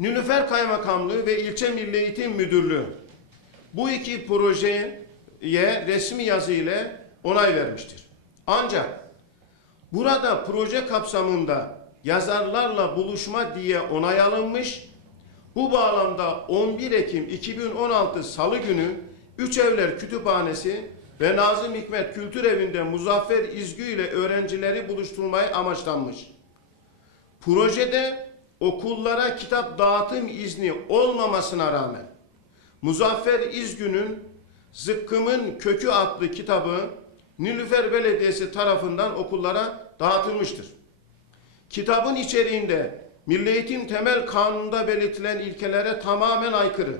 Nilüfer Kaymakamlığı ve İlçe Milli Eğitim Müdürlüğü bu iki projeye resmi yazı ile onay vermiştir. Ancak burada proje kapsamında yazarlarla buluşma diye onay alınmış. Bu bağlamda 11 Ekim 2016 Salı günü Üç Evler Kütüphanesi ve Nazım Hikmet Kültür Evi'nde Muzaffer İzgü ile öğrencileri buluşturmayı amaçlanmış. Projede okullara kitap dağıtım izni olmamasına rağmen Muzaffer İzgü'nün Zıkkımın Kökü adlı kitabı Nilüfer Belediyesi tarafından okullara dağıtılmıştır. Kitabın içeriğinde Milli Eğitim Temel Kanunu'nda belirtilen ilkelere tamamen aykırı,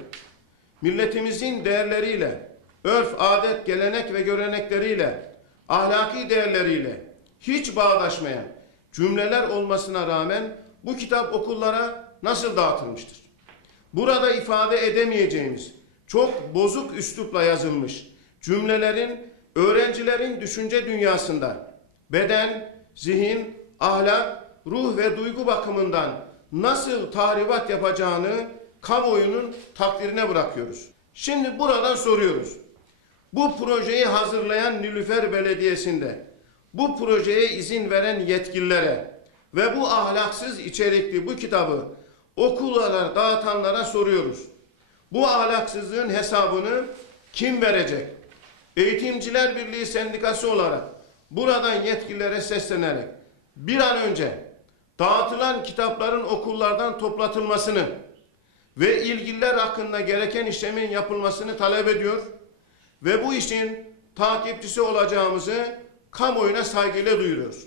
milletimizin değerleriyle, örf, adet, gelenek ve görenekleriyle, ahlaki değerleriyle hiç bağdaşmayan cümleler olmasına rağmen bu kitap okullara nasıl dağıtılmıştır? Burada ifade edemeyeceğimiz çok bozuk üslupla yazılmış cümlelerin öğrencilerin düşünce dünyasında beden, zihin, ahlak, ruh ve duygu bakımından nasıl tahribat yapacağını kamuoyunun takdirine bırakıyoruz. Şimdi buradan soruyoruz. Bu projeyi hazırlayan Nilüfer Belediyesi'nde bu projeye izin veren yetkililere ve bu ahlaksız içerikli bu kitabı okullara dağıtanlara soruyoruz. Bu ahlaksızlığın hesabını kim verecek? Eğitimciler Birliği Sendikası olarak buradan yetkililere seslenerek bir an önce dağıtılan kitapların okullardan toplatılmasını ve ilgililer hakkında gereken işlemin yapılmasını talep ediyor ve bu işin takipçisi olacağımızı kamuoyuna saygıyla duyuruyoruz.